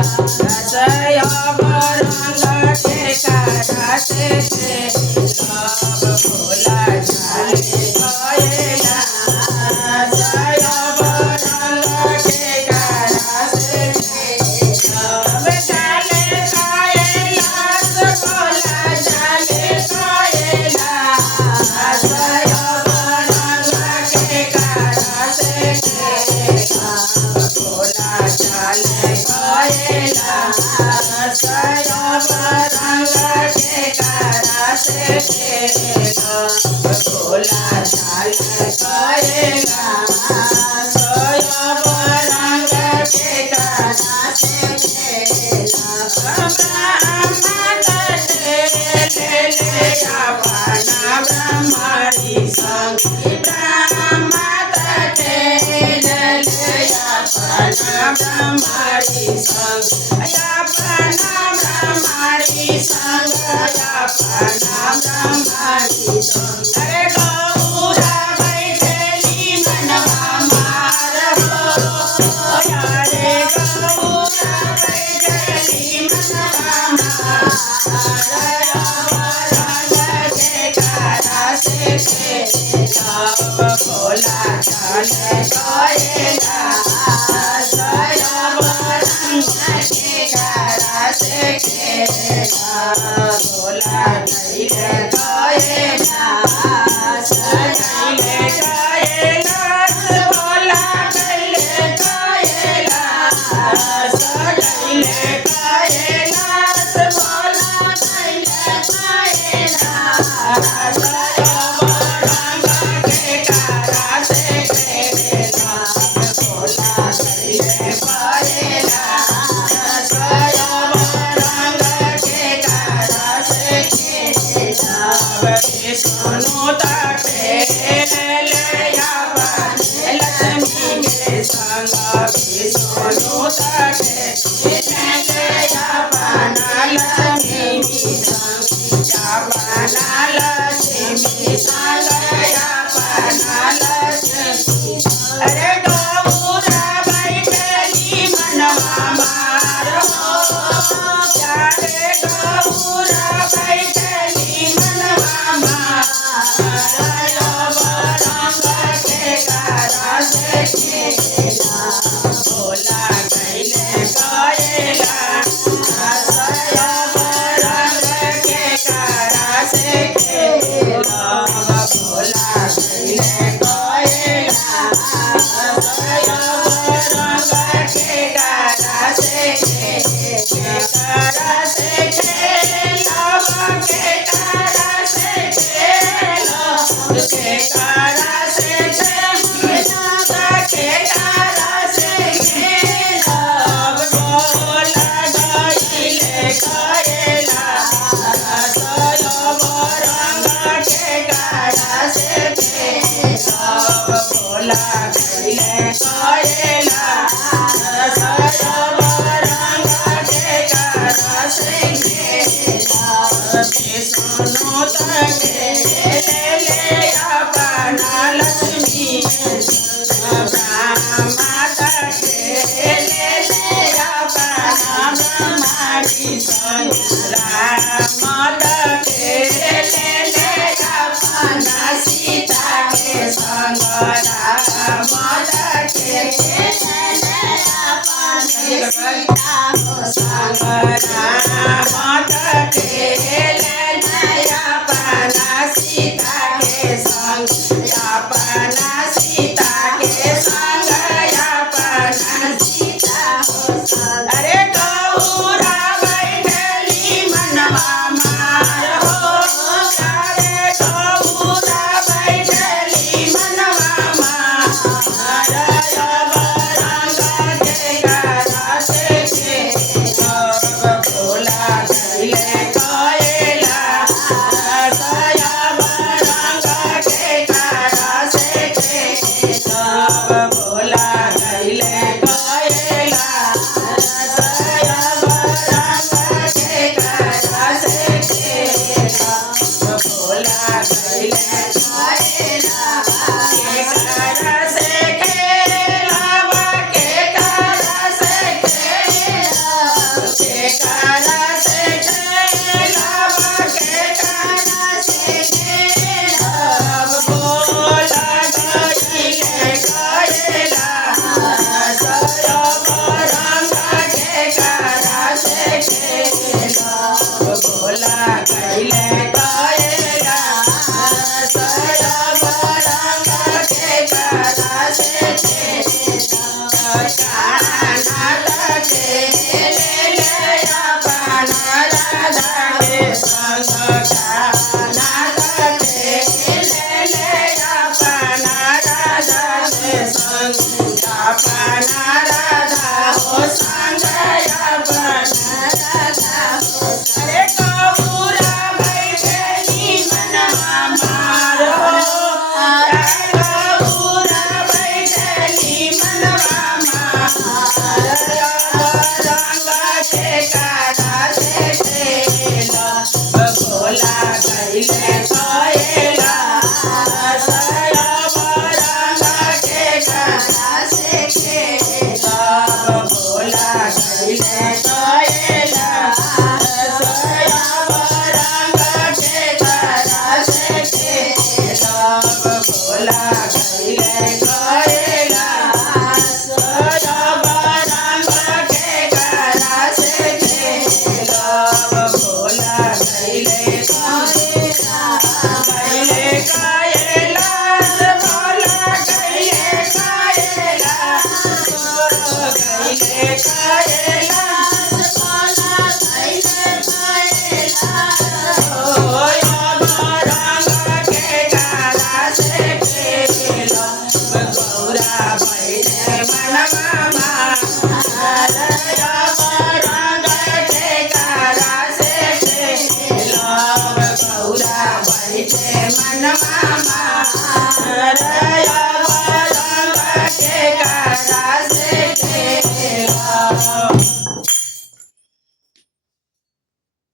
रसया बरंग के करा से लव भोला चाले गएला रसया बरंग के करा से लव चाले गएला भोला चाले गएला रसया बरंग के करा से भोला चाले गएला रसया बरंग के करा से भोला चाले गएला रसया बरंग के करा से ब्रह्मणि संग ब्रह्मणि संग ब्रह्मणि संग ब्रह्मणि संग अरे गौरा बैठेली मनवा मार हो यारे गौरा बैठेली मनवा मार के करा से भोला चाले गएला रसया बरंग के करा से भोला चाले गएला चाले गएला भोला चाले गएला चाले गएला भोला चाले गएला सोनू ताटे लया लक्ष्मी के संग सोनू ताटे लया बना लक्ष्मी संग बना लक्ष्मी संग बना लक्ष्मी अरे गौरा बैठली मनवा मार हो यारे गौरा बैठली मनवा मार भोला गैले गएला रसया बरंग के करा से भोला गैले गएला रसया बरंग के करा से लव के करा से के करा से के करा से लव भोला गइले गएला रसया बरंग के करा से लव भोला गइले गएला रसया बरंग के करा से सोनू ताटे ले अपना लक्ष्मी ब्रह्मा ताटे ले अपना ब्रह्मणि संग राम ताटे ले अपना सीता के संग राम ताटे ले अपना सीता को संग राम ताटे अपना सीता के संग अपना सीता के संग अपना सीता हो संग अरे गौरा बैठली मनवा मार हो अरे गौरा बैठली मनवा मार बरंग के करा से भोला गइले संग अपन अरे गौरा बैठली मनवा मारो गौरा बैठली मनवा मारो रंग के काढ़ा से खेला भोला गईले कहेला रंग के काढ़ा से खेला भोला गईले कहेला रंग के काढ़ा से खेला भोला गईले कहेला रंग के काढ़ा से खेला भोला गईले गईले कैलाश भोला गईले कैलाश गईले कैलाश